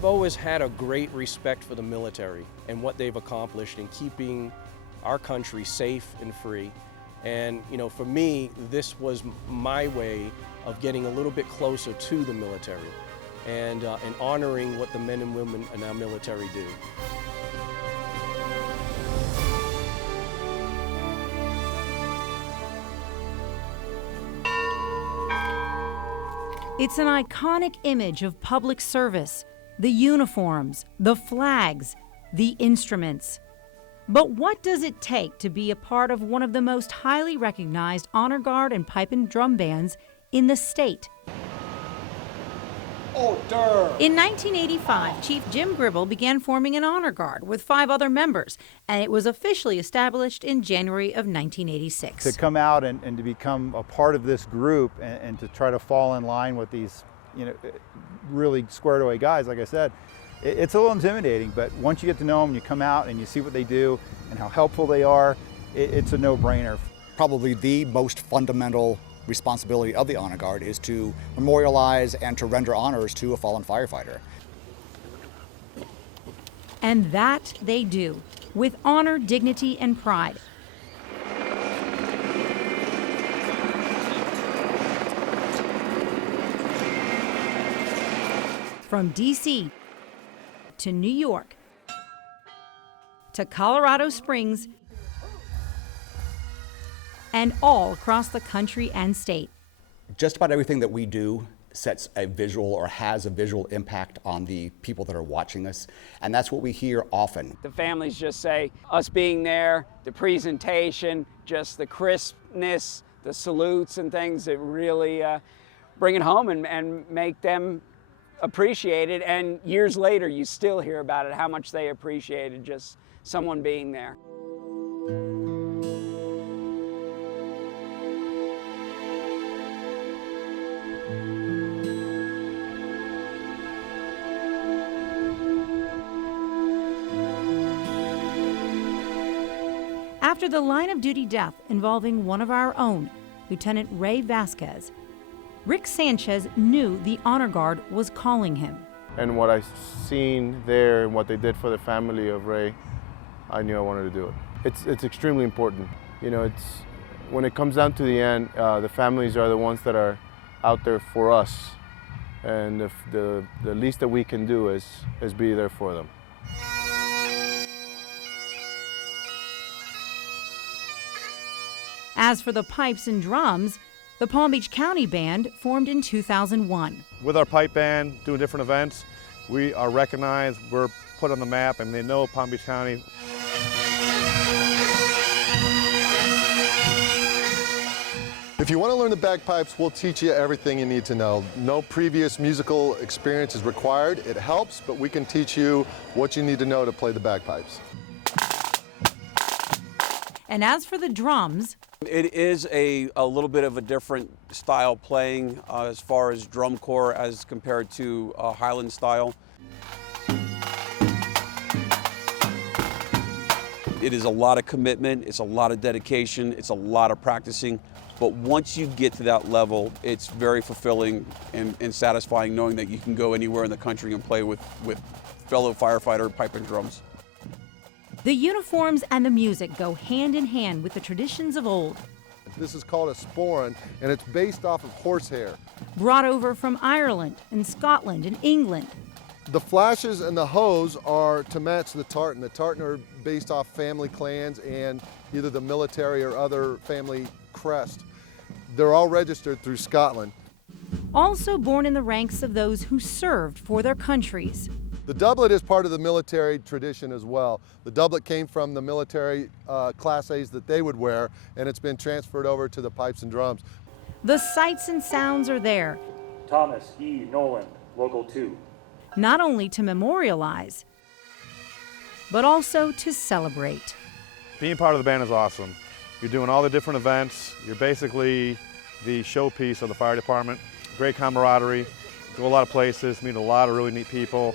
I've always had a great respect for the military and what they've accomplished in keeping our country safe and free. And you know, for me, this was my way of getting a little bit closer to the military and honoring what the men and women in our military do. It's an iconic image of public service, the uniforms, the flags, the instruments. But what does it take to be a part of one of the most highly recognized honor guard and pipe and drum bands in the state? In 1985, Chief Jim Gribble began forming an honor guard with 5 other members, and it was officially established in January of 1986. To come out and to become a part of this group and to try to fall in line with these, you know, really squared away guys, like I said, it's a little intimidating, but once you get to know them, you come out and you see what they do and how helpful they are, it's a no-brainer. Probably the most fundamental responsibility of the Honor Guard is to memorialize and to render honors to a fallen firefighter. And that they do, with honor, dignity, and pride. From D.C. to New York to Colorado Springs and all across the country and state. Just about everything that we do sets a visual or has a visual impact on the people that are watching us, and that's what we hear often. The families just say, us being there, the presentation, just the crispness, the salutes and things that really bring it home and make them appreciate it. And years later, you still hear about it, how much they appreciated just someone being there. After the line-of-duty death involving one of our own, Lieutenant Ray Vasquez, Rick Sanchez knew the Honor Guard was calling him. And what I seen there and what they did for the family of Ray, I knew I wanted to do it. It's extremely important. You know, when it comes down to the end, the families are the ones that are out there for us. And if the least that we can do is be there for them. As for the pipes and drums, the Palm Beach County Band formed in 2001. With our pipe band, doing different events, we are recognized, we're put on the map, and they know Palm Beach County. If you want to learn the bagpipes, we'll teach you everything you need to know. No previous musical experience is required. It helps, but we can teach you what you need to know to play the bagpipes. And as for the drums, it is a little bit of a different style playing as far as drum corps as compared to Highland style. It is a lot of commitment, it's a lot of dedication, it's a lot of practicing. But once you get to that level, it's very fulfilling and satisfying knowing that you can go anywhere in the country and play with fellow firefighter pipe and drums. The uniforms and the music go hand in hand with the traditions of old. This is called a sporran, and it's based off of horsehair. Brought over from Ireland and Scotland and England. The flashes and the hose are to match the tartan. The tartan are based off family clans and either the military or other family crest. They're all registered through Scotland. Also born in the ranks of those who served for their countries. The doublet is part of the military tradition as well. The doublet came from the military Class A's that they would wear, and it's been transferred over to the pipes and drums. The sights and sounds are there. Thomas E. Nolan, Local 2. Not only to memorialize, but also to celebrate. Being part of the band is awesome. You're doing all the different events. You're basically the showpiece of the fire department. Great camaraderie. Go a lot of places, meet a lot of really neat people.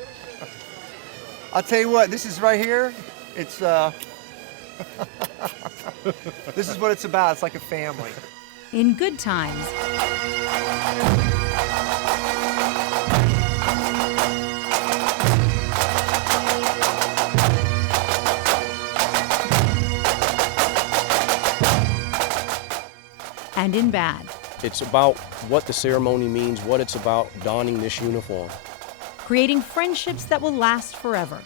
I'll tell you what, this is right here, it's, this is what it's about. It's like a family. In good times and in bad. It's about what the ceremony means, what it's about donning this uniform. Creating friendships that will last forever.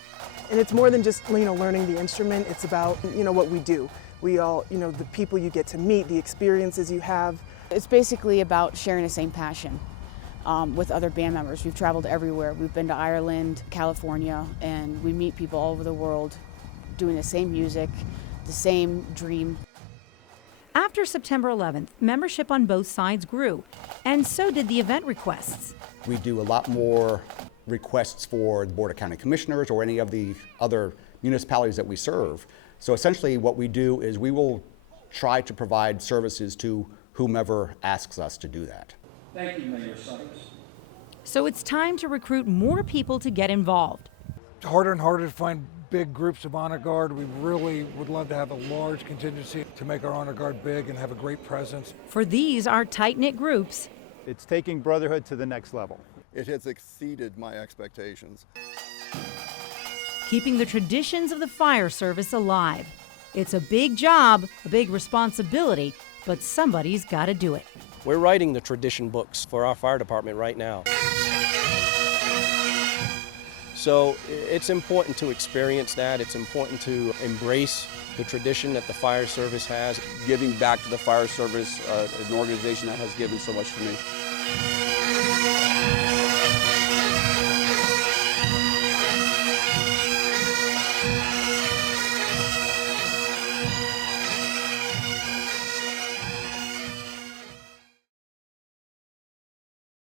And it's more than just, learning the instrument. It's about, what we do. We all, the people you get to meet, the experiences you have. It's basically about sharing the same passion with other band members. We've traveled everywhere. We've been to Ireland, California, and we meet people all over the world doing the same music, the same dream. After September 11th, membership on both sides grew, and so did the event requests. We do a lot more requests for the Board of County Commissioners or any of the other municipalities that we serve. So essentially what we do is we will try to provide services to whomever asks us to do that. Thank you, Mayor Sykes. So it's time to recruit more people to get involved. It's harder and harder to find big groups of honor guard. We really would love to have a large contingency to make our honor guard big and have a great presence. For these are tight-knit groups. It's taking brotherhood to the next level. It has exceeded my expectations. Keeping the traditions of the fire service alive. It's a big job, a big responsibility, but somebody's got to do it. We're writing the tradition books for our fire department right now. So it's important to experience that. It's important to embrace the tradition that the fire service has. Giving back to the fire service, an organization that has given so much to me.